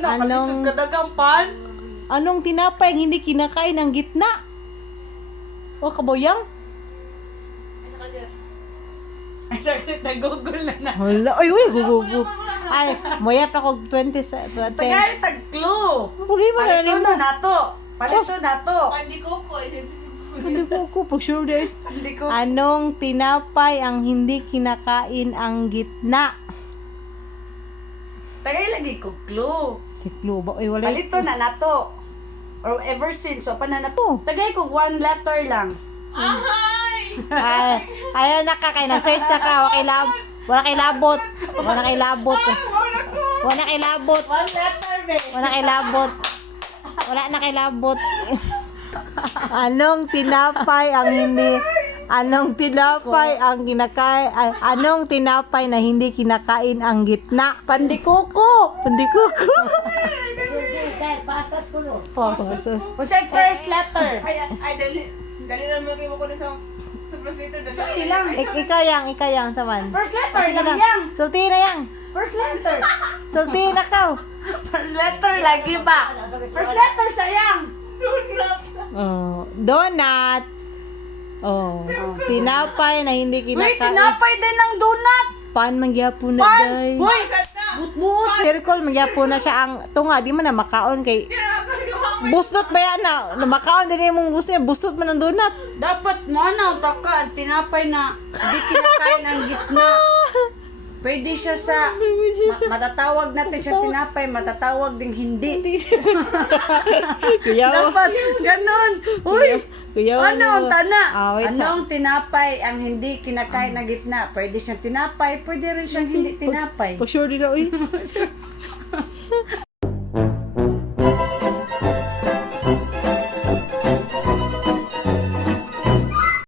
na, kalisod ka dagang pan. Anong tinapay ang hindi kinakain ang gitna? O kaboyang? Ay, sakit na Google na. Hala, ay, gugugo. Ay, moya pa ko 20 sa 20. Tagay, tag-clue. Problema na Palito rin na mo. nato. Palito na to. Hindi ko po. Hindi po pag sure din. Hindi ko. Anong tinapay ang hindi kinakain ang gitna? Tagay lagi ko clue. Si Clue ba? Ay, wala. Palito na nato. Or ever since, so pa na nato. Oh. Tagay ko one letter lang. Ay, ayaw na ka, kay nag-search na ka. Wala kay labot. Wala kay labot. Wala kay labot. One letter, be. Wala kay labot. Wala na kay labot. Anong tinapay ang tinapay na hindi kinakain ang gitna? Pandikuko. Pandikuko. Pasas ko no. Pasas. What's that first letter? Ay, dali na mo kayo ko na sa translator. Sorry lang. Ikaw yang saman. First letter Sige lang na. yang. Sulti na yang. First letter. Sulti na ka. First letter lagi pa. First letter sayang. Oh, donut. Oh, tinapay na hindi Wait, kinakain. tinapay din ng donut. Pan mangyapo na Pan! day. Hoy! Mut-mut. Circle mangyapo na siya ang tunga di man na makaon kay busdot ba yan na makaon din yung gusto niya busdot man ang donut. Dapat mo na utaka ang tinapay na hindi kinakain ang gitna. Pwede siya sa matatawag natin siya tinapay, matatawag ding hindi. Kuya. Dapat ganun. Uy! Kuya. Ano ang tana? Wait, Anong tinapay ang hindi kinakain na gitna? Pwede siyang tinapay, pwede rin siyang hindi tinapay. Pag sure nila, uy.